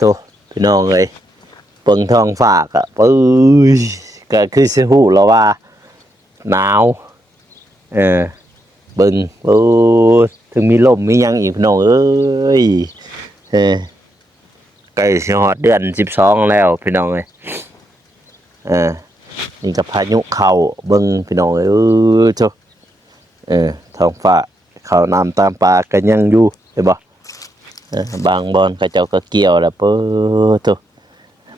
ตัวพี่น้องเลยเปิงทองฝากอะปื้ยก็คือสิฮู้แล้วว่าหนาวเออเบิ่งโอ้ถึงมีลมมีหยังอีกพี่น้องเอ้ยเออใกล้สิฮอดเดือน12แล้วพี่น้องเอ้ยนี่ก็พายุเข้าเบิ่งพี่น้องเอ้ยโธ่ท้องฟ้าเข้าน้ำตามปลาก็ยังอยู่เห็นบ่บางบอนเขาเจ้าก็เกี่ยวแล้วเปิ้โธ่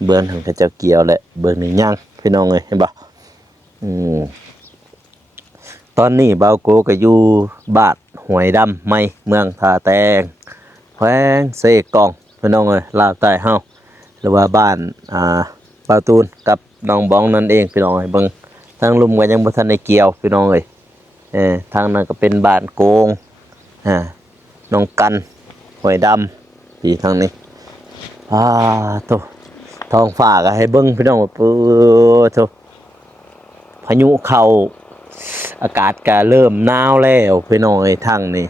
เบิ่งเขาเจ้าเกี่ยวแหละเบิ่งนี่ยังพี่น้องเอ้ยเห็นบ่ตอนนี้เบาโกก็อยู่บ้านห้วยดำไม่เมืองท่าแตงแขวงเสกองพี่น้องเอ้ยลาวใต้เฮาหรือว่าบ้านเบาตูนกับน้องบ้องนั่นเองพี่น้องเอ้ยเบิ่งทางลุมก็ยังบ่ทันได้เกี่ยวพี่น้องเอ้ยทางนั้นก็เป็นบ้านโกงน้องกันห้วยดำที่ทางนี้โตท้องฟ้าก็ให้เบิ่งพี่น้องปื้อโตพายุเข้าอากาศก็เริ่มหนาวแล้วพี่น้องไอ้ทางนี้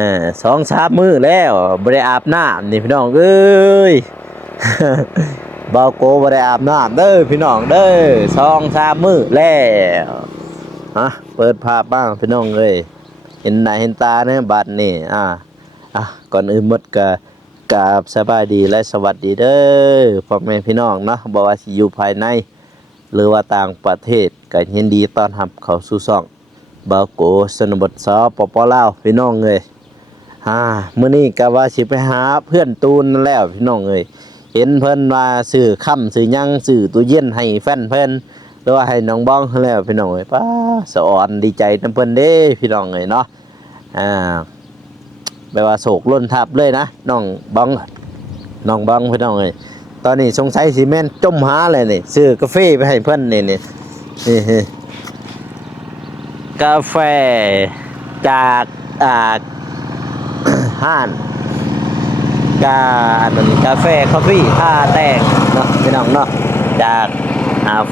2-3 มื้อแล้วบ่ได้อาบน้ำนี่พี่น้องเอ้ย บ่าวโกบ่ได้อาบน้ำเด้อพี่น้องเด้อ2-3 มื้อแล้วเปิดภาพบ้างพี่น้องเอ้ยเห็นหน้าเห็นตาเนี่ยบัดนี้ก่อนอื่นหมดก็กราบสบายดีและสวัสดีเด้อพ่อแม่พี่น้องเนาะบ่ว่าสิอยู่ภายในหรือว่าต่างประเทศก็ยินดีต้อนรับเข้าสู่ช่องบ่าวโกชนบทสปปลาวพี่น้องเอ้ยมื้อนี้ก็ว่าสิไปหาเพื่อนตูนนั่นแล้วพี่น้องเอ้ยเห็นเพิ่นว่าซื้อค่ำซื้อหยังซื้อตู้เย็นให้แฟนเพิ่นหรือว่าให้น้องบ้องแล้วพี่น้องเอ้ยป้าสะอ่อนดีใจนำเพิ่นเด้พี่น้องเอ้ยเนาะแปลว่าโศกล้นทับเลยนะน้องบ้องพี่น้องเอ้ยตอนนี้สงสัยสิแม่นจมหาเลยนี่ซื้อกาแฟไปให้เพิ่นนี่กาแฟจากห้านกาแฟคอฟฟี่ท่าแตงเนาะพี่น้องเนาะจาก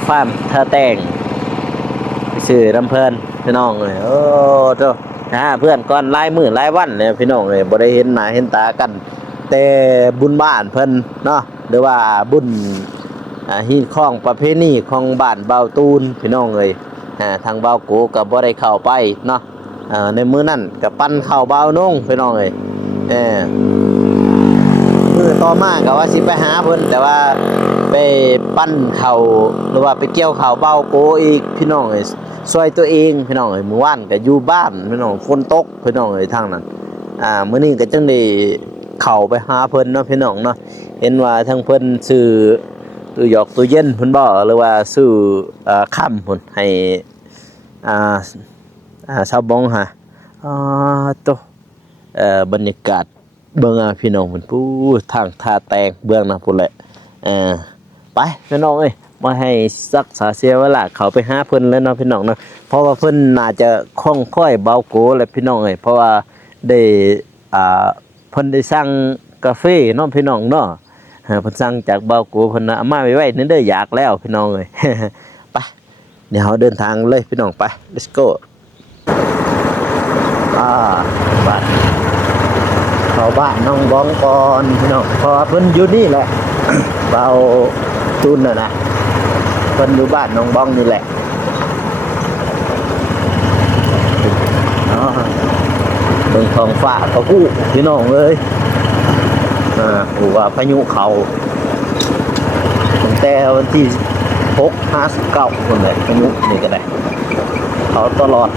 ฟาร์มท่าแตงซื้อลำเพลินพี่น้องเลยโอ้โธ่เพื่อนก่อนหลายมื้อหลายวันเลยพี่น้องเลยบ่ได้เห็นหน้าเห็นตากันแต่บุญบ้านเพิ่นเนาะหรือว่าบุญฮีตของประเพณีของบ้านเบาตูนพี่น้องเลยทางเบาโกก็บ่ได้เข้าไปเนาะในมื้อนั้นก็ปั้นข้าวเบานงพี่น้องเลยมื้อต่อมาก็ว่าสิไปหาเพิ่นแต่ว่าไปปั้นข้าวหรือว่าไปเกี่ยวข้าวเบาโกอีกพี่น้องเอ้ยช่วยตัวเองพี่น้องเอ้ยมื้อวานก็อยู่บ้านพี่น้องฝนตกพี่น้องเอ้ยทางนั้นมื้อนี้ก็จังได้เข้าไปหาเพิ่นเนาะพี่น้องเนาะเห็นว่าทางเพิ่นซื้อตู้หยอกตู้เย็นเพิ่นบ่หรือว่าซื้อค่ำเพิ่นให้ชาวบงโตบรรยากาศเบื้องพี่น้องเพิ่นปูทางท่าแตงเบื้องนะพุ่นแหละไปพี่น้องเอ้ยมาให้ซักษาเสียเวลาเขาไปหาเพิ่นแล้วเนาะพี่น้องเนาะเพราะว่าเพิ่นน่าจะคล่องค่อยเบาโกแหละพี่น้องเอ้ยเพราะว่าได้เพิ่นได้สั่งกาแฟเนาะพี่น้องเนาะเพิ่นสั่งจากเบาโกเพิ่นเอามาไว้ๆนั่นเด้ออยากแล้วพี่น้องเอ้ย ไปเดี๋ยวเราเดินทางเลยพี่น้องไป let's go บ้านเขาบ้านน้องบ้องก่อนพี่น้องพอเพิ่นอยู่นี่แหละ เบาตุนนะเพิ่นอยู่บ้านน้องบ้องนี่แหละเบิ่งท้องฟ้าก็ฮู้พี่น้องเอ้ยว่าพายุเข้าตั้งแต่วันที่6-5-9คนเลยพายุนี่ก็ได้เขาตลอด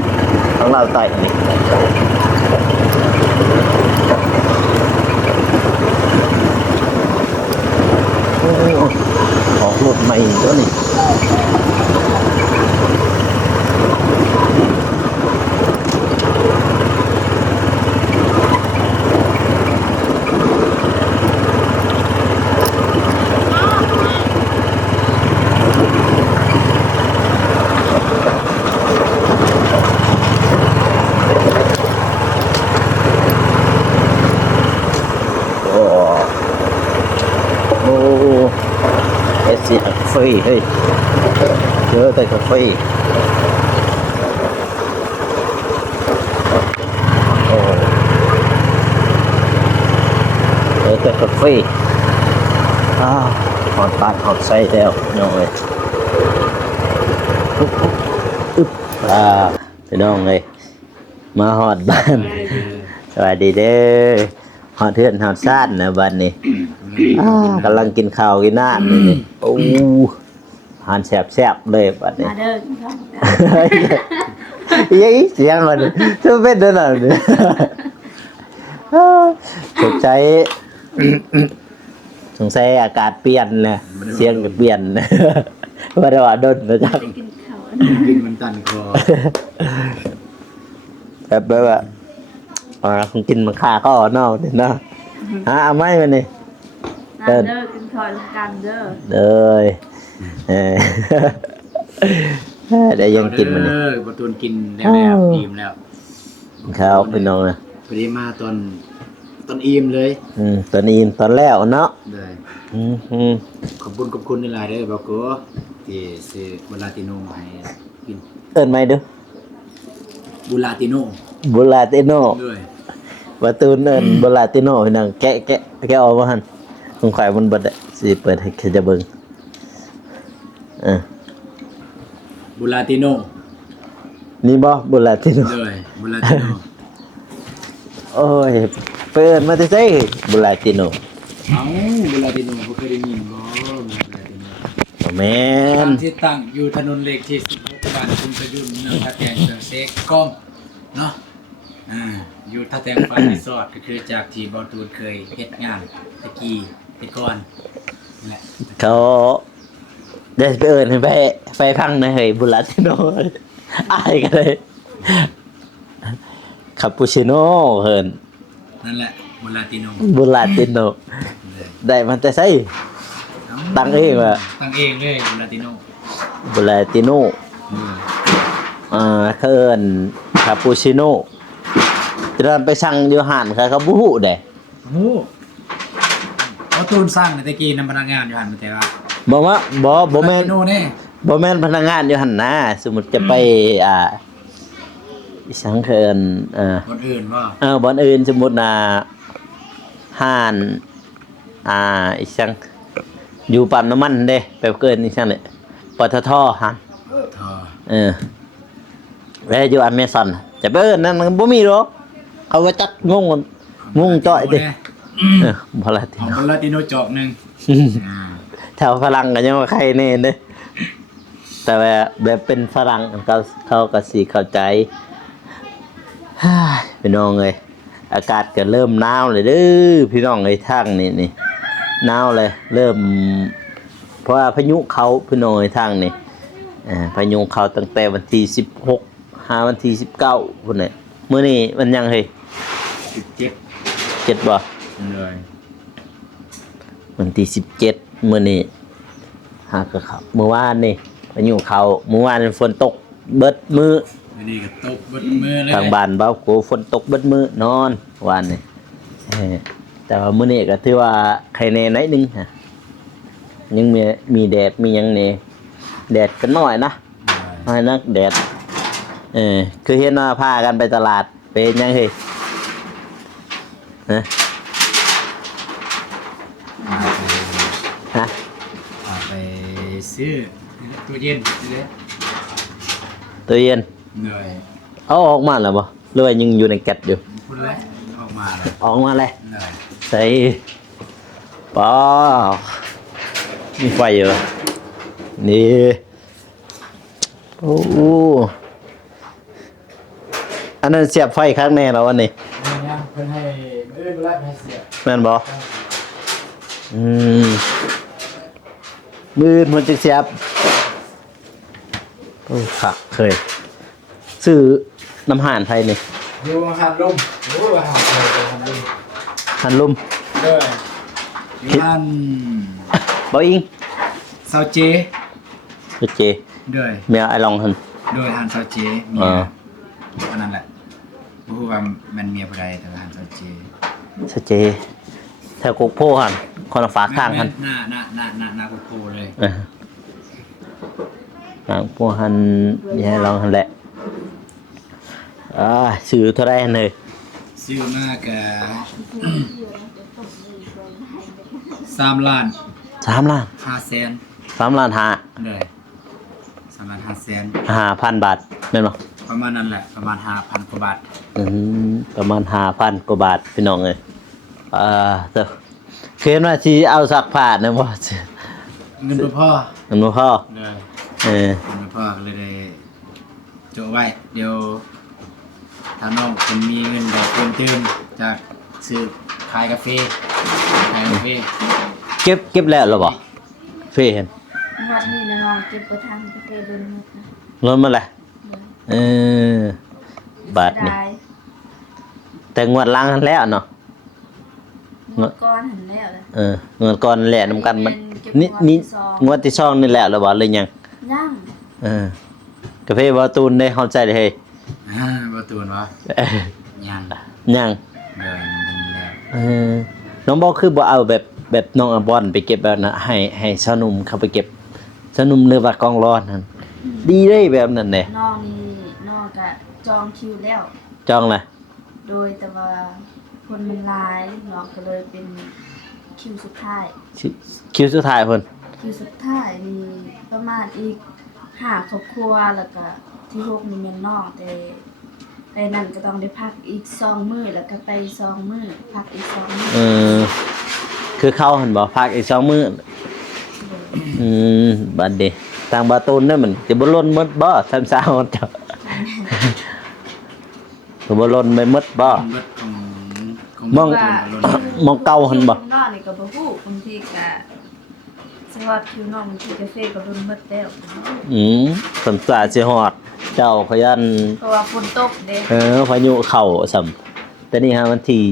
ทั้งลาวใต้นี่ออกรถใหม่ตัวนี้กาแฟเฮ้ยเจอแต่กาแฟเจอแต่กาแฟ หอดปาดหอดไส้แล้วน้องเลยอึ๊บพี่น้องเลยมาหอดบ้านสวัสดีเด้อหอดเทือนหอดซ่านนะบ้านนี้กำลังกินข้าวกินน้ำนี่โอ้หานแซ่บๆเลยบ้านนี้ มาเด้อกินข้าว ยัยเสียงมันจะเป็นเดินอะไรสงสัยสงสัยอากาศเปลี่ยนนะเสียงก็เปลี่ยนว่าแต่ว่าโดนนะจ๊ะ กินข้าว กินมันตันคอ แบบว่าคงกินมันค่าข้อนอกเนาะเอาไหมมันนี่ มาเด้อกินข้าวกันเด้อ เลยได้ยังกินมันนี่ ประตูนกินแล้วอิ่มแล้ว ข้าวพี่น้องนะ พอดีมาตอนอิ่มเลย ตอนนี้ตอนแล้วเนาะ เลย ข ขอบคุณนี่หลายเด้อบอกกูที่ซื้อบุลาติโนมาให้กิน เอิ้นไหมดู บุลาติโน บุลาติโน ด้วย ประตูเอิ้นบุลาติโนพี่น้องแกะออกมาหั่นสงสัยมันเบิดอะสิเปิดให้จะเบิ่ง บุลาติโน นี่บ่บุลาติโน ด้วยบุลาติโน โอ้ยเปิดมาแต่ไสบุลาติโน เอ้าบุลาติโนบ่เคยได้ยินบ่บุลาติโน บ่แม่น ร้านที่ตั้งอยู่ถนนเลขที่16บ้านคุณประยุนเมืองท่าแกงเมืองเซกกองเนาะอยู่ท่าแตงฟาร์มรีสอร์ทก็คือจากที่บอตูนเคยเฮ็ดงานตะกี้แต่ก่อนนั่นแหละ เขาได้ไปเอิ้นให้ไปฟังหน่อยเฮ้ยบุลาติโนอายกันเลยคาปูชิโน่เฮิ่น นั่นแหละบุลาติโน บุลาติโนได้มาแต่ไส ตั้งเองว่ะ ตั้งเองเลยบุลาติโน บุลาติโนเขาเอิ้นคาปูชิโน่จะไปสั่งอยู่ห้านเขาบ่ฮู้เด้ โอ้โหบอตูนสร้างในตะกี้นำพนักงานอยู่หันมาแต่ว่า บอกว่าบ่แม่น บุลาติโนแน่ บ่แม่นพนักงานอยู่หั่นนะสมมุติจะไปอีสังเคินคนอื่นว่า บ่อนอื่นสมมุติห้านอีสังอยู่ปั๊มน้ำมันเด้ไปเกินอีสังเนี่ยปตทหั่น ทอ แล้วอยู่ Amazon จะไปเอิ้นนั่นมันบ่มีหรอกเขาว่าจักงงจ้อยติบ่ละติ เอาบุลาติโนจอกหนึง แถวฝรั่งก็ยังว่าใครแน่เด้แต่ว่าแบบเป็นฝรั่งเขาก็สิเข้าใจพี่น้องเอ้ยอากาศก็เริ่มหนาวเลยเด้อพี่น้องเอ้ยทางนี่หนาวเลยเริ่มเพราะว่าพายุเขาพี่น้องเอ้ยทางนี่พายุเขาตั้งแต่วันที่16หาวันที่19พุ่นน่ะมื้อนี้มันยังเฮ้ย 17 7บ่ เลย วันที่17มื้อนี้หากก็ครับเมื่อวานนี่พายุเขาเมื่อวานฝนตกเบิดมื้อ วันนี้ก็ตกเบดมือเลย ทางบ้านเบ้าโกฝนตกเบิดมื้อนอนวานนี่แต่ว่ามื้อนี้ก็ถือว่าใครแน่หน่อยหนึงฮะยังมีแดดมีหยังแน่แดดก็น้อยนะน้อยนักแดดคือเห็นว่าพากันไปตลาดไปเฮ็ดหยังเฮ้ยฮะ เอาไปซื้อตู้เย็นเลย ตู้เย็น เหนื่อย เอาออกมาแล้วบ่หรือว่ายังอยู่ในแก๊สอยู่ พูดแล้วออกมาแล้ว ออกมาเลย เหนื่อย ใส่ปอมีไฟอยู่นี่โอ้อันนั้นเสียบไฟข้างในแล้ววันนี้ เนี่ยเพิ่นให้มื้ออื่นบ่ได้ให้เสีย แม่นบ่มือมันจะเสียบโอ้ค่ะเคยซื้อน้ำห่านไทยนี่ อยู่หันลมโอ้หันลม หันลม เด้ออยู่หัน บ่อิง เซาเจ โอเค เด้อ แมวไอ้ลองหัน โดยหันเซาเจเมี อ่า ยอันนั้นแหละบ่ฮู้ว่ามันเมียผู้ใดแต่ว่าหันเซาเจ สเจแถวกกโพหันคนละฝาข้างหัน หน้าโกโก้เลย หลังพวกหันอย่าให้ลองหันแหละซื้อเท่าไรหันเลย ซื้อมากะ3 ล้าน 3 ล้าน 500,000 3 ล้านห้า เลย3 ล้าน 500,000 5,000 บาทแม่นบ่ ประมาณนั้นแหละประมาณ 5,000 กว่าบาท ประมาณ 5,000 กว่าบาทพี่น้องเอ้ยเด้อเคิดว่าสิเอาซักผ้านะบ่ เงินบ่พอ มันบ่พอ เลย เออ เงินบ่พอก็เลยได้โจไว้เดี๋ยวถ้าน้องคนมีเงินแบบเพิ่มเติมจากซื้อขายกาแฟ เก็บแล้วเหรอบ่เฟเห็น วันนี้นะน้องเก็บกระทังกาแฟโดนหมดนะ ล้นมาแล้วเออ บาทนี่ ได้ แต่งวดหลังนั้นแล้วเนาะ เมื่อก้อนหันแล้วเลย งวดก่อนแหละนำกันมัน เก็บ นี่ งวดที่สอง งวดที่2นี่แหละหรือบ่หรือยัง ย่าง กาแฟบ่ตูนได้เข้าใจได้เฮ้ย บ่ตูนวะยัง ยัง เลยมันแล้ว น้องบอกคือบ่เอาแบบน้องอบอนไปเก็บแบบนั้นให้ชาวหนุ่มเขาไปเก็บชาวหนุ่มหรือว่ากองร้อนนั่นดีเลยแบบนั้นแหละ น้องนี่น้องก็จองคิวแล้ว จองล่ะ โดยแต่ว่าคนมันหลายน้องก็เลยเป็นคิวสุดท้าย คิวสุดท้ายเพิ่น คิวสุดท้ายมีประมาณอีก5 ครอบครัวแล้วก็ที่6นี่แม่นน้องแต่ไปนั่นก็ต้องได้พักอีก2 มื้อแล้วก็ไป2 มื้อพักอีก2 มื้อ คือเข้าหั่นบ่พักอีก2มื้อบัดนี้ทางบาตูนนั่นมันสิบ่ล้นหมดบ่ซ้ำซาวเจ้าสิบ่ล้นไปหมดบ่ เบิดของ มอง มองเก่าหั่นบ่ คิวน้องนี่ก็บ่ฮู้บางทีก็สวัสดคิวน้องบางทีกาแฟก็โดนหมดแล้ว ซ้ำซาสิฮอดเจ้าพยัน เพราะว่าฝนตกเด้ พายุเข้าซ้ำแต่นี่ฮะวันที่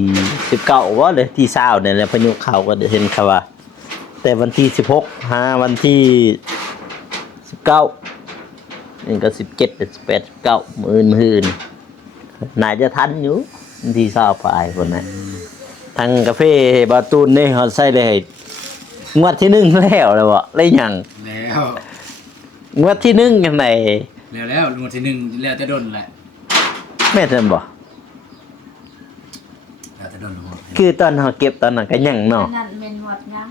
19บ่เลยที่20นี่แหละพายุเข้าก็เห็นเขาว่า แต่วันที่16วันที่19นี่ก็17 18 19มื้อน่าจะทันอยู่วันที่20ปลายพุ่นน่ะทางกาแฟบาตูนนี่เขาใส่ได้งวดที่1แล้วบ่ได้หยัง แล้ว งวดที่1จังได๋ แล้วรางวัลที่หนึ่งแล้วจะโดนแหละ แม่นซั่นบ่ แล้วจะโดนหัว คือตอนเฮาเก็บตอนนั้นก็ยังเนาะ อันนั้นเป็นหมวดยัง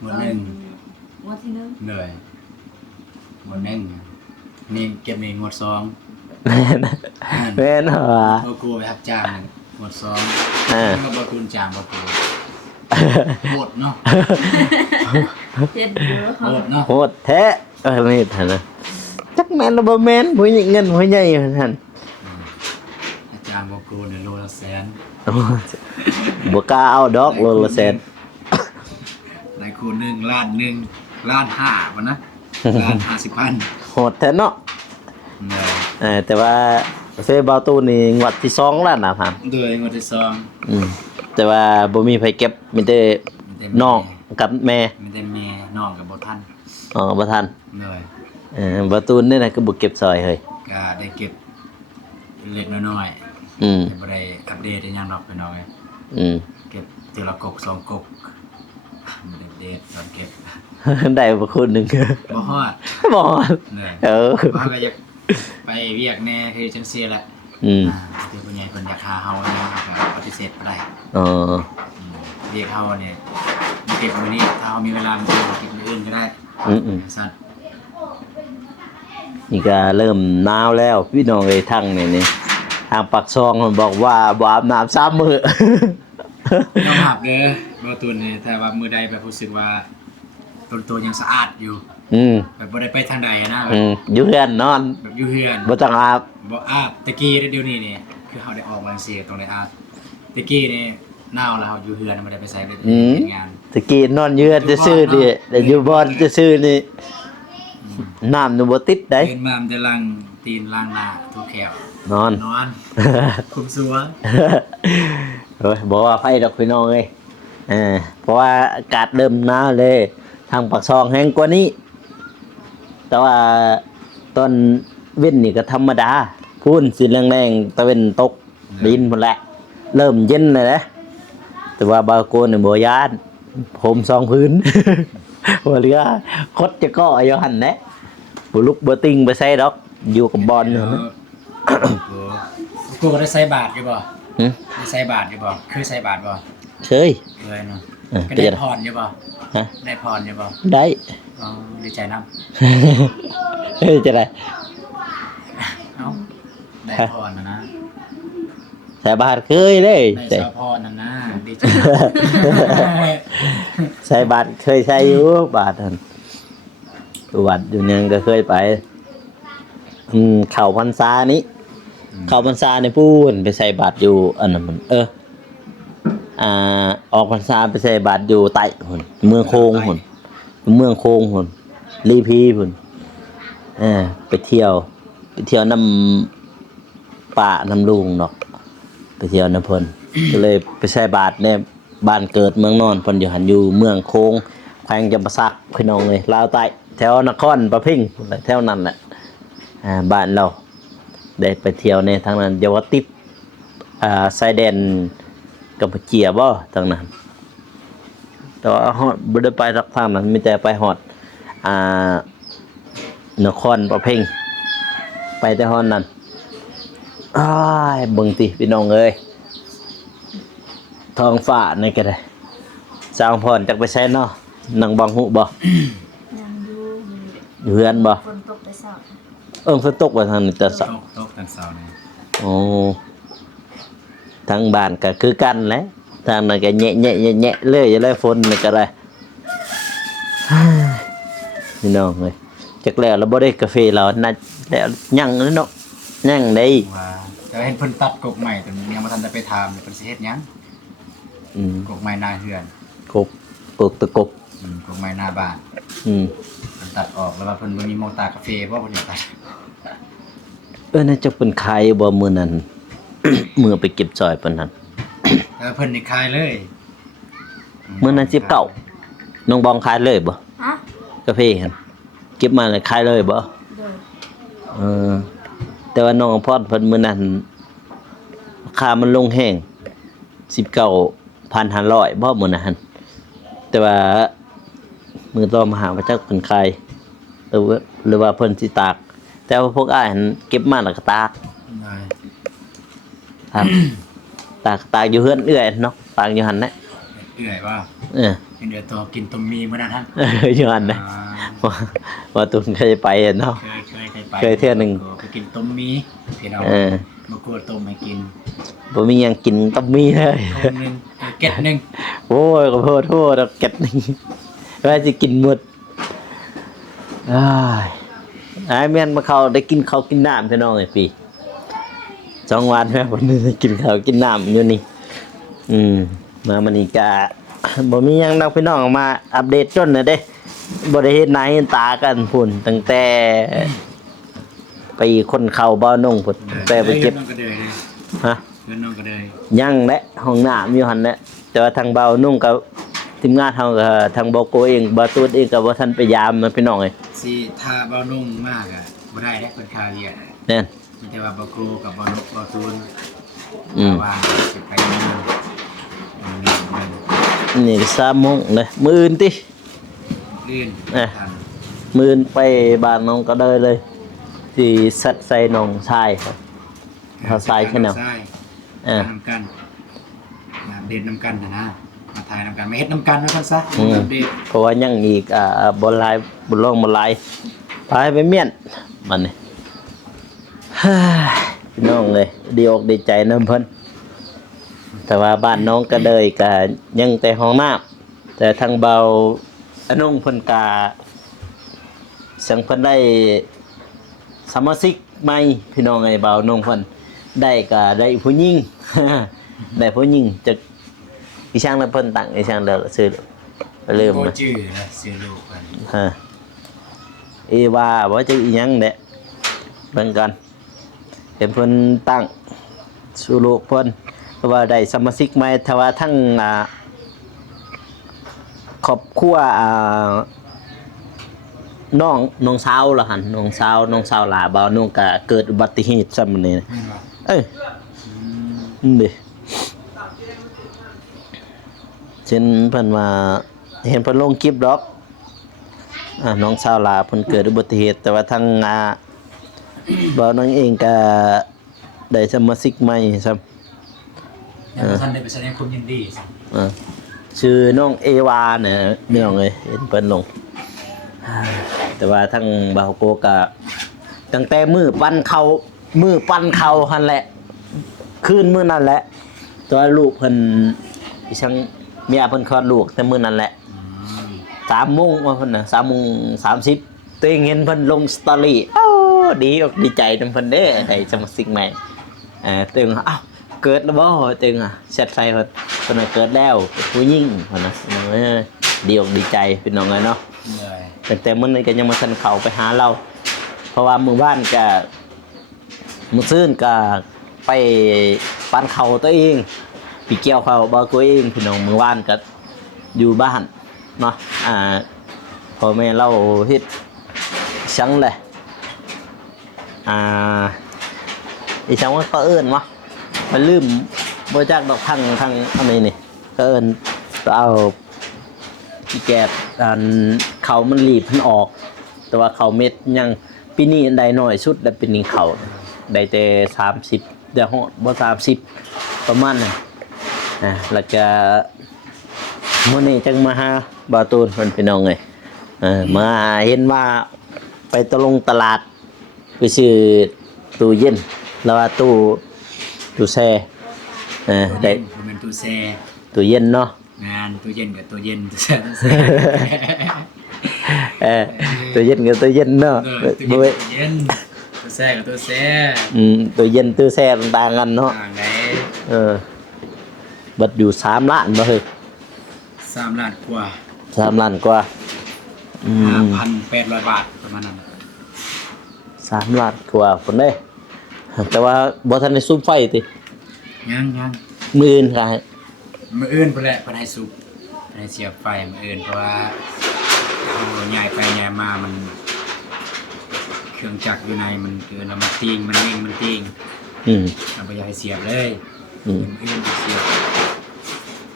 หมวดหนึ่ง หมวดที่หนึ่ง เลยหมดแม่งนี่เก็บนี่หมดสอง แม่นแม่นเหรอ โอ้กูไปทับจางหมดสอง ก็บอตูนจางบอตูนหมดเนาะ เจ็ดเยอะ หมดเนาะ โหดแท้นี่ท่านนะจักแม่นหรือบ่แม่นบ่ใหญ่เงินบ่ใหญ่ท่าน จางบอกูเนี่ยโลละแสน บ่กล้าเอาดอกโลละแสน นายคู1 ล้าน1 ล้าน5วันนะ1,50,000 โหดแท้เนาะ เนี่ย แต่ว่าเฟบาตูนี่งวดที่2แล้วนะพัน โดยงวดที่สอง แต่ว่าบ่มีไผเก็บมีแต่น้องกับแม่ มีแต่แม่น้องกับบ่ทัน บ่ทัน เลย บาตูนนี่น่ะก็บ่เก็บซอยเฮ้ย ก็ได้เก็บเล็กน้อย อืม แต่บ่ได้อัปเดตอีหยังดอกไปหน่อย เก็บทีละกก2 กกบ่ได้อัปเดตตอนเก็บ ได้บ่คนหนึง บ่ฮอด บ่ เนี่ย Ừ. ว่าก็อยากไปเวียกแน่คือจังซี่แหละ คือผู้ใหญ่เพิ่นอยากหาเฮาเนี่ยก็ปฏิเสธบ่ได้ Ờ. เรียกเฮาเนี่ยมาเก็บมื้อนี้ถ้าเฮามีเวลามันก็เก็บมื้ออื่นก็ได้ ซั่น นี่ก็เริ่มหนาวแล้วพี่น้องเอ้ยทางนี่ทางปากซองมันบอกว่าบ่อาบน้ำ3มื้อ ยอมรับเด้อบ่ตุนนี่ถ้าว่ามื้อใดแบบรู้สึกว่าต้นตัวยังสะอาดอยู่แบบบ่ได้ไปทางใดนะแบบ อยู่เฮือนนอน แบบอยู่เฮือน บ่ต้องอาบ บ่อาบตะกี้เดี๋ยวนี้นี่คือเฮาได้ออกมาจังซี่ต้องได้อาบตะกี้นี่หนาวแล้วเฮาอยู่เฮือนบ่ได้ไปไสเลยเฮ็ดงาน ตะกี้นอนอยู่เฮือนซื่อๆนี่แต่อยู่บ่อนซื่อๆนี่น้ำนี่บ่ติดได้ ตื่นมามันจะล้างตีนล้างหน้าทุกแขวน อน นอนคุมสัว เฮ้ยบอกว่าไฟดอกพี่น้องเอ้ยเพราะว่าอากาศเริ่มหนาวเลยทางปากซองแห้งกว่านี้ แต่ว่าตอนเว้นนี่ก็ธรรมดาพูนสิแรงๆตะเวนตกดินหมดแหละเริ่มเย็นเลยนะแต่ว่าบาโกนเนี่ยบ่ยานผม2 พื้น บ่เหลือคดจะก็อยู่หั่นแหละบ่ลุกบ่ติงบ่ใส่ดอกอยู่กับบอลอยู่นะ กูก็ได้ใส่บาทอยู่บ่ได้ใส่บาทอยู่บ่เคยใส่บาทบ่ เคย เคยเนาะ ก็ เป็น ได้ จังได๋ พรอยู่บ่ ฮะ ได้พรอยู่บ่ ได้ อ๋อดีใจนํ เฮ้ยจะได้ เอ้าได้พรนะ ใส่บาทเคยเลย ได้สาวพรนะดีใจ ใส่บาทเคยใช้อยู่บาทนั่นวัดอยู่ยังก็เคยไปเข้าพรรษานี้เข้าพรรษาในพูนไปใส่บาทอยู่อันนั้นมันออกพรรษาไปใส่บาทอยู่ใต้หุ่นเมืองโคงหุ่นเมืองโคงหุ่นลีพีหุ่นไปเที่ยวน้ำป่าน้ำลุงเนาะไปเที่ยวน้ำเพิ่น ก็เลยไปใส่บาทในบ้านเกิดเมืองนอนเพิ่นอยู่หันอยู่เมืองโคงแขวงจำปาสักพี่น้องเลยลาวใต้แถวนครประพิงแถวนั้นแหละบ้านเราได้ไปเที่ยวในทางนั้นเดี๋ยวว่าติดชายแดนกัมพูชีบ่ทางนั้นแต่ว่าฮอดบ่ได้ไปทางนั้นมีแต่ไปฮอดนครประพิงไปแต่ฮอดนั้นอ้ายเบิ่งติพี่น้องเอ้ยท้องฟ้านี่ก็ได้สร้างพรจักไปใช้เนาะนั่งบังหุบ่ ยังอยู่ อยู่เฮือนบ่ ฝนตกไปเช้า ฝนตกว่าทางนี้แต่เช้า ตกตั้งเสาร์นี่ โอ้ทางบ้านก็คือกันแหละทางนั้นก็แยะๆๆๆเลยอย่าเลยฝนนี่ก็ได้ พี่น้องเอ้ยจักแล้วเราบ่ได้กาแฟเราน่าแล้วยังเลยเนาะยังได้ ว่าแต่เห็นเพิ่นตัดกกใหม่แต่ยังบ่ทันได้ไปถามเลยเพิ่นสิเฮ็ดหยัง กกไม้หน้าเฮือน กบปลูกตะกบ กกไม้หน้าบ้าน อืม เพิ่นตัดออกแล้วว่าเพิ่นบ่มีโมตากาแฟบ่เพิ่นสิตัด น่าจะเป็นใครบ่มื้อนั้น มื้อไปเก็บซอยเพิ่นนั่น แล้วเพิ่นนี่คายเลย มื้อนั้น19น้องบองขายเลยบ่ ฮะ กาแฟหั่นเก็บมาแล้วขายเลยบ่ โดย เออแต่ว่าน้องพรเพิ่นมื้อนั้นราคามันลงแห้ง19,500บ่มื้อนั้นหั่นแต่ว่ามื้อต่อมาหาว่าจักเพิ่นขายหรือว่าเพิ่นสิตาก แต่ว่าพวกอ้ายหั่นเก็บมาแล้วก็ตาก ได้ ครับ ตากอยู่เฮือนเอื้อยเนาะตากอยู่หั่นแหละ เอื่อยว่า เออ เป็นเดือดตัวกินต้มมีมื้อนั้นฮะ อยู่หั่นนะว่าตุนเคยไปอะเนาะ เคยไป เคยเที่ยวหนึ่ง ไปกินต้มมีพี่น้อง เออ มากลัวต้มให้กิน บ่มีหยังกินต้องมีเลย ต้มนึงเก็ดนึง โอ้ยขอโทษดอกเก็ดนี่ว่าสิกินหมดอ้ายอ้ายแม่นมาเข้าได้กินข้าวกินน้ำพี่น้องไอ้พี่2 วันแม่บ่ได้กินข้าวกินน้ำอยู่นี่มามื้อนี้ก็ บ่มีหยังดอกพี่น้องมาอัปเดตจนน่ะเด้บ่ได้เฮ็ดหน้าเฮ็ดตากันพุ่นตั้งแต่ไปคนเข้าบ่อนงพุ่นแต่ไปเก็บ น้องก็เดยเลย ฮะ เพื่อนน้องก็เดย ยังแหละห้องน้ำอยู่หั่นแหละแต่ว่าทางเบานุ่งกับทีมงานเฮาก็ทางบ่โกเองบ่ตูดเองก็บ่ทันไปยามมันพี่น้องเอ้ย สิถ้าเบานุ่งมากอ่ะบ่ได้ได้เพิ่นคาเรียก แน่น มีแต่ว่าเบาโกกับเบานุกเบาตูน ว่าสิไปเมือง นี่ก็3 โมงเลยมื้ออื่นติ ลื่น ทัน มื้ออื่นไปบ้านน้องก็ได้เลยสิสัดใส่น้องชายครับเขาทรายใช่แนว ทราย เออ น้ำกันเด็ดน้ำกันนะมาถ่ายน้ำกันไม่เฮ็ดน้ำกันนะท่านซะเด็ด เพราะว่ายังอีกบ่หลายบ่ลงบ่หลายไปเมียนมันนี่ พี่น้องเลยดีอกดีใจนำเพิ่นแต่ว่าบ้านน้องก็เลยก็ยังแต่ห้องน้ำแต่ทางเบาอนงเพิ่นกาสังเพิ่นได้สมาชิกใหม่พี่น้องไอ้เบาอนงเพิ่นได้ก็ได้ผู้หญิง ได้ผู้หญิงจากอีช่างแล้วเพิ่นตั้งอีช่างแล้วซื้อลืม โบ นะ จื้อนะซื้อลูกกัน ฮะว่าบ่จะอีหยังแหละเบิ่งกันเห็นเพิ่นตั้งสู่ลูกเพิ่นเพราะว่าได้สมาชิกใหม่ถ้าว่าทั้งครอบครัวน้องสาวล่ะหั่นน้องสาวหลาบ่าวน้องก็เกิดอุบัติเหตุซ้ำนี่ แม่นบ่ เอ้ยนี่เช่นเพิ่นว่าเห็นเพิ่นลงคลิปดอกน้องสาวหลาเพิ่นเกิดอุบัติเหตุแต่ว่าทางบ่าวน้องเองก็ได้สมาชิกใหม่ซ้ำ แล้วท่านได้ไปแสดงความยินดีสิ ชื่อน้องเอวาเนี่ยพี่น้องเอ้ยเห็นเพิ่นลงแต่ว่าทั้งบาวโกก็ตั้งแต่มือปั้นเขาหั่นแหละคืนมื้อนั้นแหละตัวลูกเพิ่นอีช่างเมียเพิ่นคลอดลูกแต่มื้อนั้นแหละ3 โมงว่าเพิ่นน่ะ3 โมง 30ตัวเองเห็นเพิ่นลงสตอรี่อ้าวดีอกดีใจนำเพิ่นเด้ได้สมาชิกใหม่ตัวเองอ้าวเกิดแล้วบ่ตัวเองแชทใส่เพิ่นว่าเกิดแล้วผู้หญิงเพิ่นน่ะดีอกดีใจพี่น้องเอ้ยเนาะ เลย แต่มื้อนี้ก็ยังบ่ทันเข้าไปหาเรา เพราะว่ามื้อวานก็มื้อซื่นก็ไปปั้นข้าวตัวเองไปเกี่ยวข้าวบ่ตัวเองพี่น้องมื้อวานก็อยู่บ้านเนาะพ่อแม่เราเฮ็ดชังเลยอีชังว่าก็เอิ้นวะมันลืมบ่จักดอกทางอันนี้นี่ก็เอิ้นก็เอาที่แกบเขามันรีบมันออก แต่ว่าเขาเม็ดยังปีนี้ได้น้อยสุดแล้วปีนี้เขาได้แต่30เดี๋ยวบ่30ประมาณนั้นแล้วก็มื้อนี้จังมาหาบ่าวตูนเพิ่นพี่น้องเอ้ยมาเห็นว่าไปตลาดไปซื้อตู้เย็นแล้วว่าตู้แช่ได้ เป็นตู้แช่ ตู้เย็นเนาะ งานตู้เย็นกับตู้เย็นตู้แช่ตู้แช่ ตู้เย็นกับตู้เย็นเนาะ ตู้เย็นตู้แช่กับตู้แช่ ตู้เย็นตู้แช่ต่างกันเนาะ ต่างไหน บัดอยู่3 ล้านบ่เฮ้ย 3 ล้านกว่า 3 ล้านกว่า5,800 บาทประมาณนั้น 3 ล้านกว่าพุ่นเด้แต่ว่าบ่ทันได้ซุมไฟติ ยัง มื้ออื่นก็ให้ มื้ออื่นเพิ่นแหละเพิ่นให้สุกเพิ่นให้เสียบไฟมื้ออื่นเพราะว่าเอาย้ายไปย้ายมามันเครื่องจักรอยู่ในมันเกินแล้วมันติ้งมันนิ่งมันติ้ง เราบ่อยากให้เสียบเลยมื้ออื่นเสียบ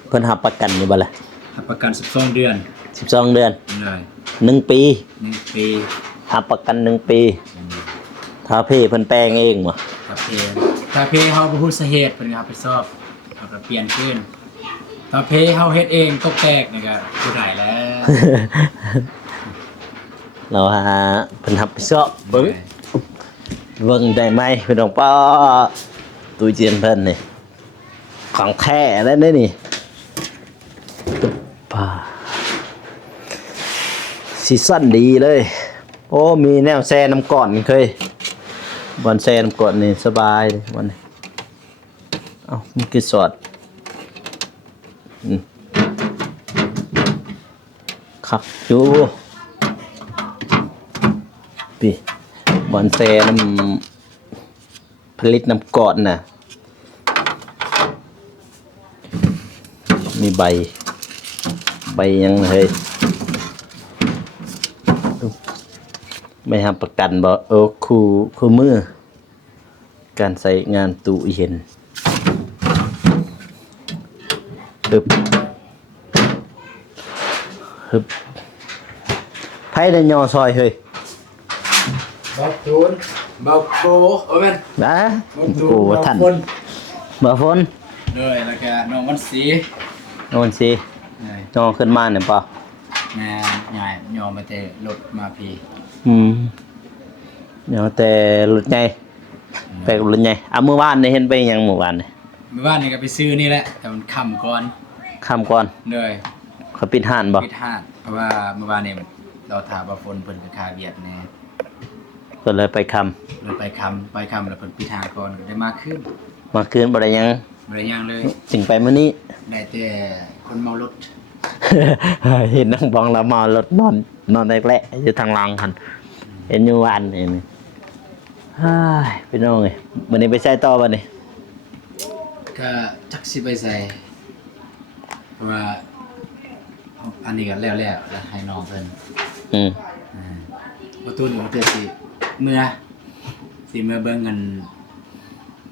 เพิ่นรับประกันอยู่บ่ล่ะ รับประกัน12 เดือน 12 เดือน เลย 1 ปี 1 ปี รับประกัน1 ปีถ้าเพ่เพิ่นแปลงเองบ่ ถ้าเพเฮาบ่ฮู้สาเหตุเพิ่นก็รับผิดชอบเราก็เปลี่ยนคืนถ้าเพเฮาเฮ็ดเองตกแตกนี่ก็บ่ได้แล้ว เราเพิ่นรับผิดชอบเบิ่งได้ไหมพี่น้องป้าตู้เย็นเพิ่นนี่ของแท้แล้วเด้นี่ป้าซีซั่นดีเลยโอ้มีแนวแช่น้ำก่อนเคยบอนแช่น้ำก่อนนี่สบายเลยวันนี้เอ้ามันคือสอดคักอยู่พี่บอนแช่น้ำผลิตน้ำก่อนน่ะมีใบยังเฮ้ยไม่ทำประกันบ่คู่มือการใส่งานตู้เย็นฮึบไผได้ย่อซอยเฮ้ย เบาตูนเบาโกโอ้แม่น นะ เบาตูน โอ้ เบา ท่าน ฝน บ่ฝน เลยแล้วก็น้องวันสี โน่นสิ เลย ย่อขึ้นมาเนี่ยป่ะ แม่ใหญ่ยอมมาแต่รถมาพี่ ย่อแต่รถใหญ่ไปกับรถใหญ่เมื่อวานนี่เห็นไปยังเมื่อวานนี่ เมื่อวานนี่ก็ไปซื้อนี่แหละแต่มันค่ำก่อน ค่ำก่อน เลย เขาปิดห้านบ่ ปิดห้างเพราะว่าเมื่อวานนี่เราถามว่าฝนเพิ่นก็ค่าเวียดแน่ ก็เลยไปค่ เราไปค่ำแล้วเพิ่นปิดห้างก่อนก็ได้มาขึ้น ำมาคืนบ่ได้ยัง บ่ได้ยังเลย จึงไปมื้อนี้ ได้แต่คนเมารถ เห็นนังบองละมารถนอนแรกๆอยู่ทางหลังหั่นเห็นอยู่วันนี่ฮ้ายพี่น้องเอ้ยมื้อนี้ไปใช้ต่อบ่นี่ ก็จักสิไปใส่เพราะว่าอันนี้ก็แล้วแล้วให้น้องเพิ่น ประตูนี่มันเตือนสิเมื่อเบิ่งกัน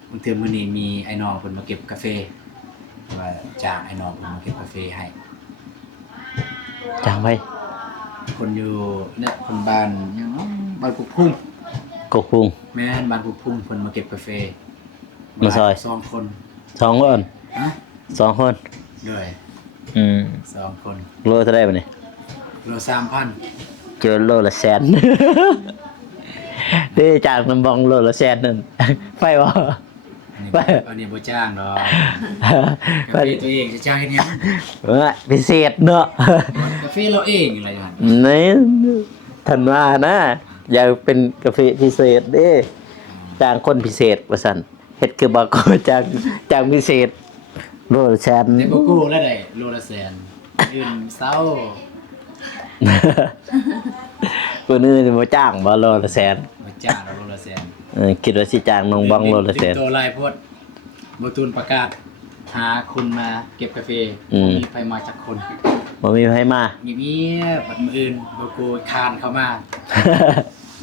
บางเทื่อมื้อนี้มีไอ้น้องเพิ่นมาเก็บกาแฟว่าจ้างไอ้น้องเพิ่นมาเก็บกาแฟให้ จังไว้ คนอยู่เนี่ยคนบ้านหยังบ้านกุกพุ่ง กกพุง แม่นบ้านกุกพุ่งเพิ่นมาเก็บกาแฟ มาซอย 2 คน 2 คน ฮะ 2 คน ด้วย อืม 2 คน โลเท่าไหร่บัดนี้ โล 3,000 เจอโลละแสน ได้จากน้ำบองโลละแสนนั่น ไปบ่ อันนี้บ่จ้างดอกกาแฟตัวเองจะจ้างเฮ็ดหยัง พิเศษเนาะ กาแฟเราเองอะไรอย่างนั้น นี่ทันว่านะ อยากเป็นกาแฟพิเศษเด้จ้างคนพิเศษว่าซั่นเฮ็ดคือบ่ก็จ้างพิเศษโลละแสน แต่บ่กู้แล้วได้โลละแสนอื่นเศร้า คนอื่นบ่จ้างบ่โลละแสน บ่จ้างเราโลละแสน คิดว่าสิจ้างน้องบองโลละแสน ตัวลายโพดบ่ตูนประกาศหาคุณมาเก็บกาแฟ อืม มีใครมาจักคน บ่มีไผมา เงียบๆบัดมื้ออื่นบ่กู้คานเข้ามา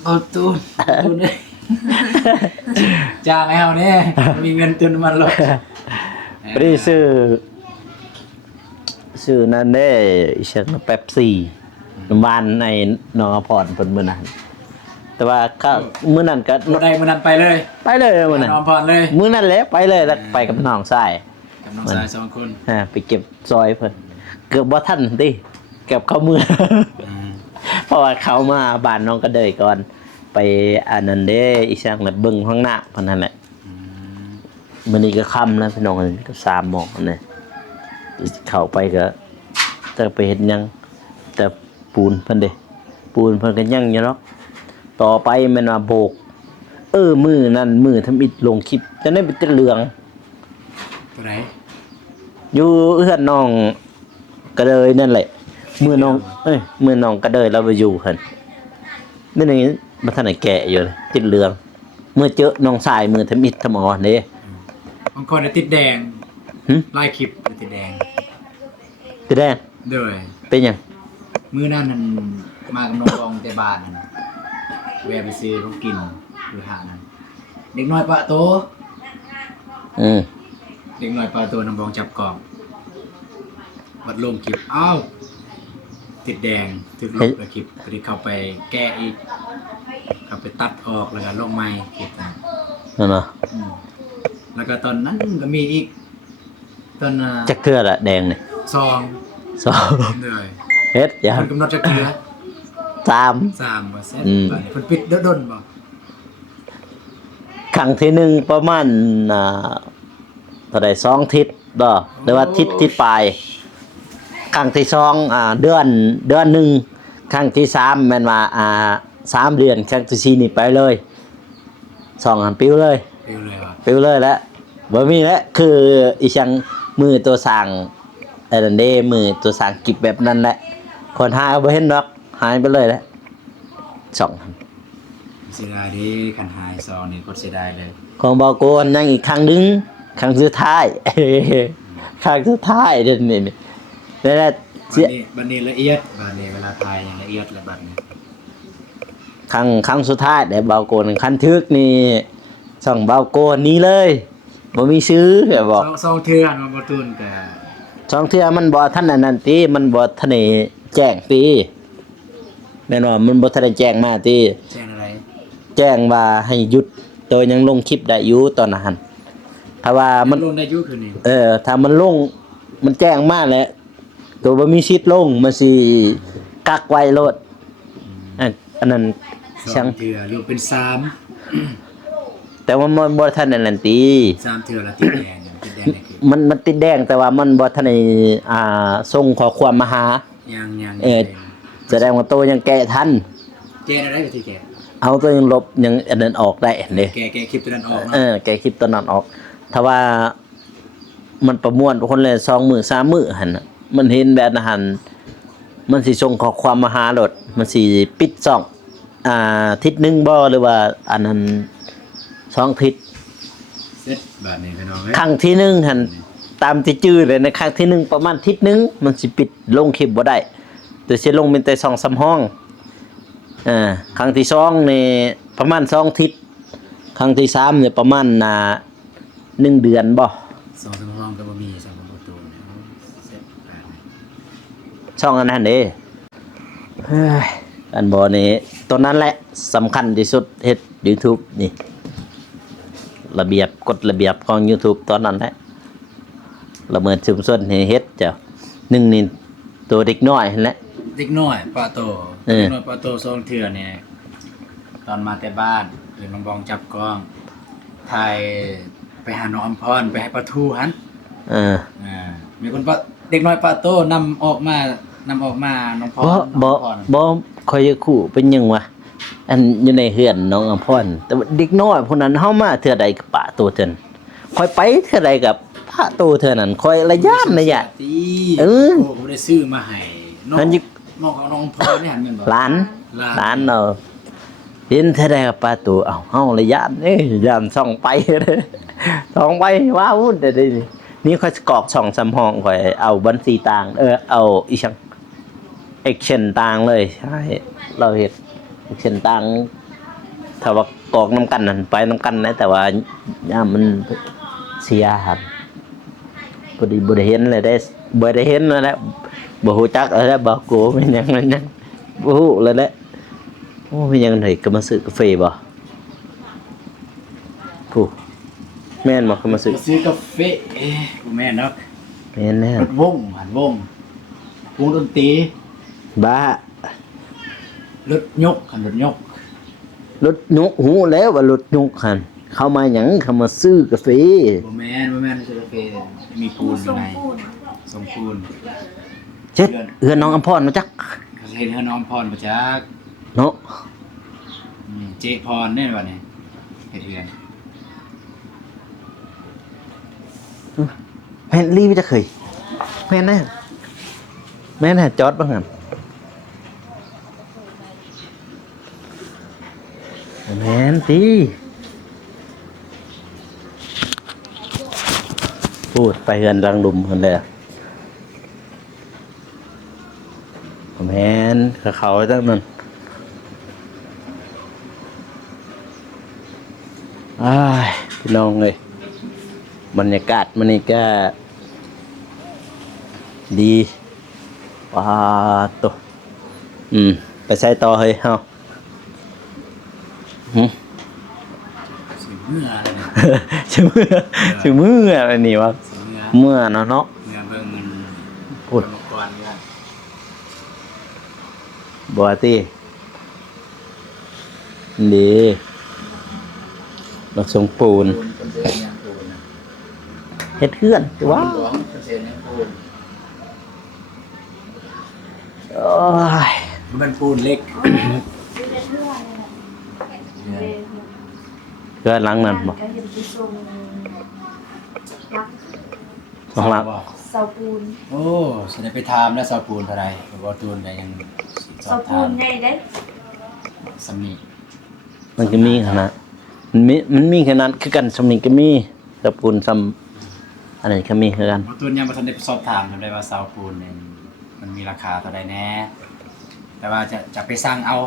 บ่ตูนเอ้ย จ้างให้เฮาแน่มีเงินเติมน้ำมันรถ บ่ได้ซื้อนั่นเด้อีฉันเป๊ปซี่น้ำหวานในหนองอภรเพิ่นมื้อนั้นแต่ว่าก็มื้อนั้นก็ บ่ได้มื้อนั้นไปเลย ไปเลยมื้อนั้น นอนพรเลย มื้อนั้นแหละไปเลยแล้วไปกับน้องชาย กับน้องชาย2คน ไปเก็บซอยเพิ่นเกือบบ่ทันติเก็บเข้ามือ เพราะว่าเขามาบ้านน้องก็เดยก่อน ไปอันนั้นเด้อีช่างน่ะเบิ่งข้างหน้าเพิ่นนั่นแหละมื้อนี้ก็ค่ำแล้วพี่น้องก็3:00 นนี่เข้าไปก็จะไปเฮ็ดหยังแต่ปูนเพิ่นเด้ปูนเพิ่นก็ยังอยู่เนาะต่อไปแม่นว่าโบกมือนั่นมือทำอิฐลงคลิปจะได้เป็นเหลือง ตัวไหน อยู่เอื้อนน้องกระเดยนั่นแหละมือน้องมือน้องกระเดยเราไปอยู่หั่นนี่นี่บ่ทันได้แกะอยู่เลยติดเหลืองเมื่อเจอน้องชายมือทำอิฐทำอ่อนเด้ บางคนน่ะติดแดง หึ ไล่คลิปติดแดง ติดแดง เด้อ เป็นหยัง มื้อนั้นนั่นมากับน้องบองแต่บ้านนั่นแวะไปซื้อของกินอยู่ห้างนั้นเด็กน้อยปะโต อืม เด็กน้อยปะโตน้องบองจับกล่องบัดลงคลิปอ้าวติดแดงถึกลบแล้วคลิปก็ได้เข้าไปแก้อีกเข้าไปตัดออกแล้วก็ลงใหม่คลิปนั้น นั่นเนาะ อืมแล้วก็ตอนนั้นก็มีอีกตอนจักเทื่อละแดงนี่ ซอง สอง เหนื่อย เฮ็ดยา มันกำหนดจะเกลือ สาม 3บ่เซ็ต อืม บัดนี้เพิ่นปิดดนๆบ่ ครั้งที่หนึ่งประมาณเท่าใด2ทิศบ่หรือว่าทิศที่ปลายครั้งที่2เดือนหนึงครั้งที่3แม่นว่า3 เดือนครั้งที่4นี่ไปเลย2อันปิ้วเลย เร็วเลยว่ะ ปิ้วเลยแล้วบ่มีแล้วคืออีจังมือตัวสร้างอันนั้นเด้มือตัวสร้างกิบแบบนั้นแหละคนหาบ่เห็นดอกหายไปเลยแล้ว2อัน เสียดายเดิคันหายซองนี่ก็เสียดายเลย ของบอโกนยังอีกครั้งหนึงครั้งสุดท้าย ครั้งสุดท้ายเดี๋ยวนี้นี่แหละเสีย บัดนี้ละเอียดบัดนี้เวลาถ่ายอย่างละเอียดแล้วบัดนี้ ครั้งสุดท้ายแต่บาโกนคันทึกนี่ส่องบาโกนนี้เลยบ่มีซื้อแบบบอก ซองเทื่อนมาบ่ตูนแต่ ช่องเทื่อมันบ่ทันอันนั้นติมันบ่ทันได้แจ้งติแม่นว่ามันบ่ทันได้แจ้งมาติ แจ้งอะไร แจ้งว่าให้หยุดโดยยังลงคลิปได้อยู่ตอนนั้นถ้าว่ามัน ลงได้อยู่คืนนี้ ถ้ามันลงมันแจ้งมาแล้วตัวบ่มีสิทธิ์ลงมันสิกักไว้โลดอันนั้น ซอ ช่าง งเทื่อรวมเป็น3 แต่ว่ามันบ่ทันอันนั้นติ 3เทื่อละติดแดงติดแดงนี่คือ มันติดแดงแต่ว่ามันบ่ทันได้ส่งข้อความมาหา ยัง แสดงว่าตัวยังแก้ทัน แก้ได้วิธีแก้ เอาตัวยังลบยังอันนั้นออกได้เด้ แก้คลิปตัวนั้นออกเนาะ แก้คลิปตัวนั้นออกถ้าว่ามันประมวลคนละ2 มื้อ 3 มื้อหั่นน่ะมันเห็นแบบนั้นหั่นมันสิส่งข้อความมาหาโลดมันสิปิดช่องทิศหนึงบ่หรือว่าอันนั้น2ทิศ เสร็จบัดนี้พี่น้องเอ้ย ครั้งที่หนึ่งหั่นตามที่จื้อเลยในครั้งที่หนึ่งประมาณทิศหนึงมันสิปิดลงคลิปบ่ได้แต่สิลงเป็นแต่2-3ห้องครั้งที่2นี่ประมาณ2ทิศครั้งที่3เนี่ยประมาณ1 เดือนบ่ 2-3ห้องก็บ่มี2ประตูเนี่ยเสร็จบัดนี้ ช่องอันนั้นเด้เฮ้ยอันบ่นี่ตัวนั้นแหละสำคัญที่สุดเฮ็ด YouTube นี่ระเบียบกฎระเบียบของ YouTube ตอนนั้นแหละละเมิดชุมชนให้เฮ็ดเจ้า หนึ่งนี่ตัวเด็กน้อยหั่นแหละ เด็กน้อยปลาโต เออ เด็กน้อยปลาโตทรงเถื่อเนี่ยตอนมาแต่บ้านหรือน้องบองจับกล้องถ่ายไปหาน้องอำพรไปให้ปลาทูหัน เออ มีคนปะเด็กน้อยปลาโตนำออกมาน้องพร บ่ น้ บ่ องพร บ่คอยคู่เป็นหยังวะอันอยู่ในเฮือนน้องอำพรแต่ว่าเด็กน้อยพวกนั้นเฮามาเทื่อใดก็ปะตัวเทื่อนคอยไปเทื่อใดกับปะตัวเทื่อนั้นคอยระยะ ตี เออ โอ้บ่ได้ซื้อมาให้น้อง นั่นอยู่ น้องของน้องพรนี่หันแม่นบ่ หลาน หลาน เนาะเห็นเทื่อใดกับปะตัวเอ้าเฮาระยะย่านส่องไปเด้อส่องไปว้าวุ่นแต่นี่ค่อยกรอกช่องสำห้องค่อยเอาบัญชีต่างเอาอีชังเอ็กเชนต่างเลยใช่เราเฮ็ดเอ็กเชนต่างถ้าว่ากรอกน้ำกันนั่นไปน้ำกันนะแต่ว่าย่ามมันเสียครับบ่ได้เห็นเลยได้บ่ได้เห็นแล้วแหละบ่ฮู้จักแล้วบ่กูมันยังบ่ฮู้เลยแหละโอ้มันยังไดก็มาซื้อกาแฟบ่ผู้แม่นบ่ก็มาซื้อ ซื้อกาแฟบ่แม่นเนาะ แม่นแน่ รถวงหันวงดนตรี บ้าร ถยกหันรถยก รถยกฮู้แล้วว่ารถยกหั่นเข้ามาหยังเข้ามาซื้อกาแฟ บ่แม่นซื้อกาแฟมีปูนอยู่ในสมปูน เจ็ดเอื้อนน้องอำพรมาจัก เขาเห็นเฮาน้องพรบ่จัก เนาะ เจพรแน่บัดนี้เฮ็ดเฮือน แม่นรีบจะเคยแม่นนะแม่นนะจอดบ้างหั่นแม่นติพูดไปเฮือนรังดุมหั่นแหละแม่นเขาจังนั้นอ้ายพี่น้องเอ้ยบรรยากาศมันนี่ก็ดีว้าตัวไปใส่ต่อเฮ้ยเฮาหึ สิเมื่ออะไรเนี่ย ชื่อมืออะไรนี่วะ สิเมื่อ เมื่อเนาะเมื่อเบิ่งมัน พูด อุปกรณ์เนี่ย บัวตี้ดีดอกสงปูน คนเสียยังปูนนะ เฮ็ดเพื่อนแต่ว่า คนเสียยังปูน โอ้ย มันปูนเล็ก เพื่อนหลังนั้นบ่ ก็เห็นที่ทรงรัก ข้างหลัง เสาปูน โอ้แสดงไปถามแล้วเสาปูนเท่าไหร่บ่ตูนก็ยังสอ เสา บ ปู ถาม นใหญ่เด้ สำนี มันก็มีขนาดมันมีขนาดคือกันสำนี้ก็มีตะปูนซ้ำอันนี้ก็มีคือกัน บ่ตูนยังบ่ทันได้สอบถามจำได้ว่าเสาปูนเนี่ยมันมีราคาเท่าใดแน่แต่ว่าจะไปสร้างเอา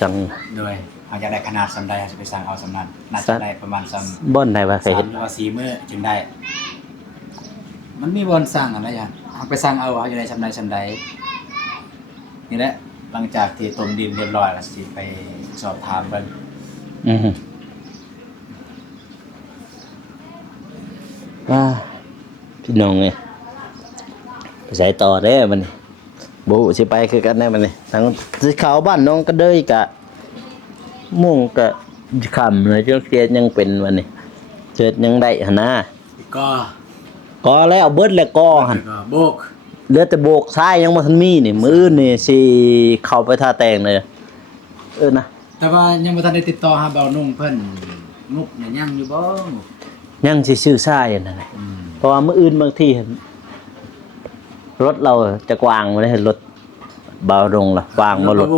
สั่ง โดยเขาจะได้ขนาดสำใดเขาจะไปสร้างเอาสำนั้นน่าจะได้ประมาณสำ บ่อนได้ว่าเคย 3 เฮ็ด หรือว่า4มื้อจึงได้ มันมีบอนสร้างอะไรอย่างเขาไปสร้างเอาเขาจะได้สำใดนี่แหละหลังจากที่ต้มดินเรียบร้อยแล้วสิไปสอบถามเบิ่ง อือว้าพี่น้องเอ้ยไปใส่ต่อเด้อมันนี่บ่ฮู้สิไปคือกันแน่มันนี่ทางสิเข้าบ้านน้องก็เด้ยกะมุ่งกะค่ำเลยจังเสียยังเป็นวันนี้เจิดยังได้หั่นนะ ก็ ก็แล้วเบิดแล้วก็หั่น ก็โบก เหลือแต่โบกซ้ายยังบ่ทันมีนี่มื้ออื่นนี่สิเข้าไปท่าแต่งเลยนะ แต่ว่ายังบ่ทันได้ติดต่อหาเบานุ่งเพิ่นงบเนี่ยยังอยู่บ่ ยังสิซื้อซ้ายนั่นแหละเพราะว่ามื้ออื่นบางทีรถเราจะกว้างบ่ได้รถเบาลงล่ะวางบ่รถ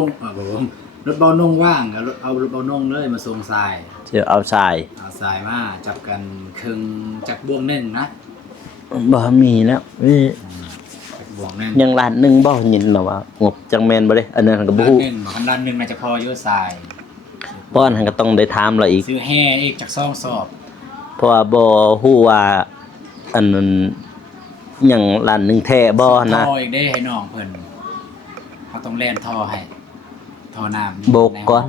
รถเบานุ่งว่างก็เอารถเบานุ่งเลยมาส่งทราย จะเอาซ้าย เอาทรายมาจับกันครึ่งจักบ่วงหนึงนะ บ่มีแล้วนี่ จักบ่วงหนึง ยังล้านหนึงบ่ยินหรอว่างบจังแม่นบ่เด้อันนั้นก็บ่ ล้าน ฮู้ หนึงคันล้านหนึงน่าจะพออยู่ทราย ป้อนหันก็ต้องได้ถามเราอีก ซื้อแห่อีกจากซ่องสอบ เพราะว่าบ่ฮู้ว่าอันนั้นหยังล้านหนึงแท้บ่นะ ท่ออีกได้ให้น้องเพิ่นเขาต้องแล่นท่อให้ท่อน้ำ โบกก่อน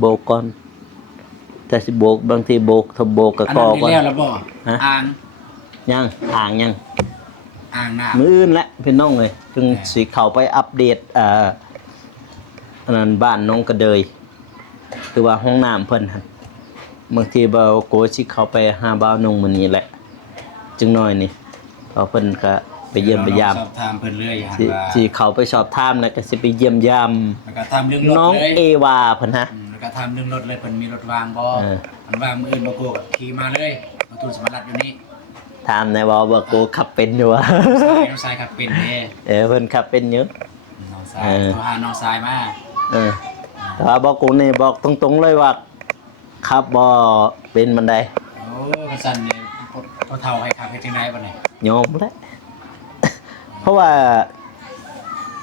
โบกก่อนแต่สิโบกบางทีโบกถ้าโบกก็ อัน ก่ นั้ อน ก่อน ได้แล้วบ่ ฮะ อ่าง ยังอ่างยัง อ่างน้ มื้ออื่นแหละพี่น้องเอ้ยจึงสิเข้าไปอัปเดตอันนั้นบ้านน้องกระเดยคือว่าห้องน้ำเพิ่นหั่นบางทีบ่าวโกสิเข้าไปหาบ่าวนงมื้อนี้แหละจึงน้อยนี่เพราะเพิ่นก็ไป ำ เยี่ยมไปยาม สอบถามเพิ่นเลยหัน สิ ว่า สิเข้าไปสอบถามแล้วก็สิไปเยี่ยมยาม แล้วก็ถามเรื่องรถ น้อง เลย เอวาเพิ่นฮะ แล้วก็ถามเรื่องรถเลยเพิ่นมีรถวางบ่ เออ มันว่างมื้ออื่นบ่โกก็ขี่มาเลยประตูสมารัดอยู่นี่ ถามในว่าบ่โกขับเป็นอยู่วะ น้องชายขับเป็นเด้ เพิ่นขับเป็นอยู่ น้องชาย เออ โทรหาน้องชายมา แต่ว่าบอกกูนี่บอกตรงๆเลยว่าขับบ่เป็นบันได โอ้กระสันเนี่ยพอเท่าให้ขับเฮ็ดจังได๋บัดนี้ ยอมแล้ว เพราะว่า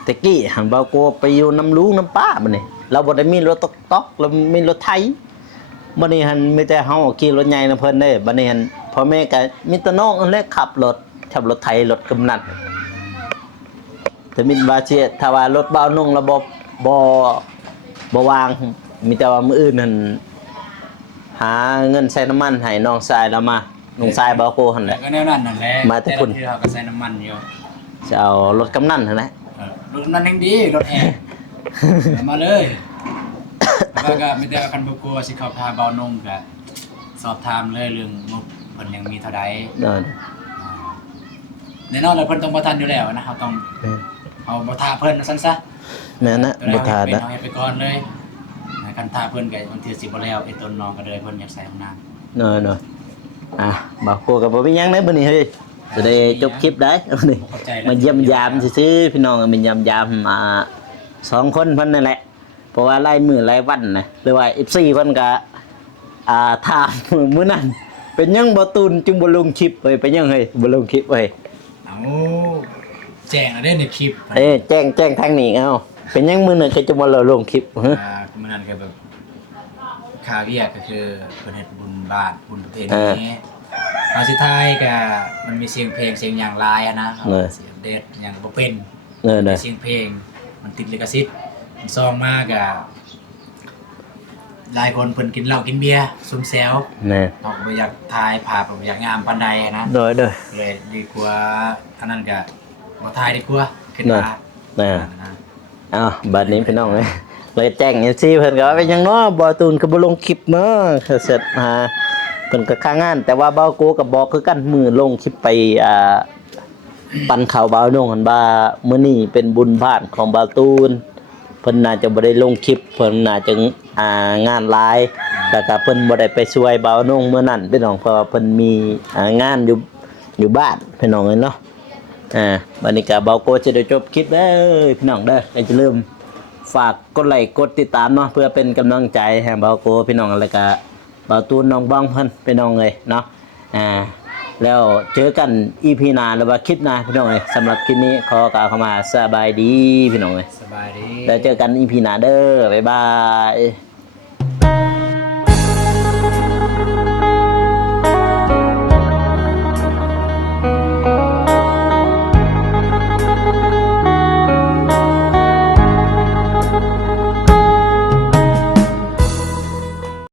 ตะกี้หันบ่กูไปอยู่น้ำลุงน้ำป้าบัดนี้เราบ่ได้มีรถต๊อกๆเรามีรถไถบัดนี้หันมีแต่เฮาขี่รถใหญ่นํเพิ่นเด้บัดนี้หันพ่อแม่ก็มีแต่น้องนั่นแหละขับรถไถรถกำนันแต่มินว่าสิถ้าว่ารถบ่าวนงระบบบ่วางมีแต่ว่ามื้ออื่นนั่นหาเงินใส่น้ำมันให้น้องชายเรามาน้องชายบ่าวโกหั่นแห แล้ว ละ ก็แนวนั้นนั่นแหละ มาแต่พุ่น ที่เราก็ใส่น้ำมันอยู่ จะเอารถกำนันหั่นแหละ รถนั้นยังดีรถแอร์เอามาเลยแล้วก็มีแต่คันบ่กลัวสิเข้าพาเบานงก็สอบถามเลยเรื่องงบเพิ่นยังมีเท่าใด นั่น แน่นอนแล้วเพิ่นต้องบ่ทันอยู่แล้วนะเฮาต้องเอาบ่ท่าเพิ่นซั่นซะ แม่นนะ ตัว บ่ ใด ทา เฮ็ด นะ เอาให้ไปก่อนเลยคันท่าเพิ่นก็บางทีสิบ่แล้วไอ้ต้นน้องก็เลยเพิ่นอยากใส่ห้องน้ำ เนาะบ่าวโกก็บ่มีหยังได้บัดนี้เฮ้ยจะได้จบคลิปได้บัดนี้ เข้าใจแล้ว มาเยี่ยมยามซื่อๆพี่น้องมาเยี่ยมยามสองคนเพิ่นนั่นแหละเพราะว่าไล่มื้อไล่วันนะหรือว่า FC เพิ่นก็ถามมื้อนั้นเป็นหยังบ่ตูนจึงบ่ลงคลิปเฮ้ยเป็นหยังเฮ้ยบ่ลงคลิปเฮ้ย เอาแจ้งแล้วได้ในคลิป แจ้งทางนี้เอ้าเป็นหยังมื้อนั้นคือจะบ่ลงคลิปฮะ มื้อนั้นก็แบบคาเวียก็คือเพิ่นเฮ็ดบุญบ้านบุญประเพ เออ ณีมาสุดท้ายก็มันมีเสียงเพลงเสียงอย่างลายอะนะ เออ เสียงเด็ดอย่างบ่เป็น เด้อ เสียงเพลงมันติดลิขสิทธิ์มันซองมากก็หลายคนเพิ่นกินเหล้ากินเบียร์ซุ่มแซว แน่ เราก็บ่อยากถ่ายภาพบ่อยากงามปานใดอะนะ เด้อ เลยดีกว่าอันนั้นก็บ่ถ่ายดีกว่าคิด น่ะ ว่า น่ะ นะ อ้าวบัดนี้พี่น้องเลยแจ้ง FC เพิ่นก็ว่าเป็นหยังเนาะบ่ตูนก็บ่ลงคลิปเนาะเสร็จเพิ่นก็ค้างงาน แต่ว่าเบาโกก็บอกคือกันมื้อลงคลิปไปปันข่าวเบาโนงหั่นว่ามื้อนี้เป็นบุญบ้านของเบาตูนเพิ่นน่าจะบ่ได้ลงคลิปเพิ่นน่าจะงานหลายแล้วก็เพิ่นบ่ได้ไปช่วยเบาโนงมื้อนั้นพี่น้องเพราะว่าเพิ่นมีงานอยู่บ้านพี่น้องเนาะวันนี้ก็เบาโกจะได้จบคลิปเด้อพี่น้องเด้ออย่าลืมฝากกดไลค์กดติดตามเนาะเพื่อเป็นกำลังใจให้เบาโกพี่น้องแล้วก็เบาตูนน้องบ้องเพิ่นพี่น้องเลยเนาะแล้วเจอกัน EP หน้าหรือว่าคลิปหน้าพี่น้องเอ้ยสำหรับคลิปนี้ขอกล่าวเข้ามาสบายดีพี่น้องเอ้ย สบายดี แล้วเจอกัน EP หน้าเด้อบ๊ายบาย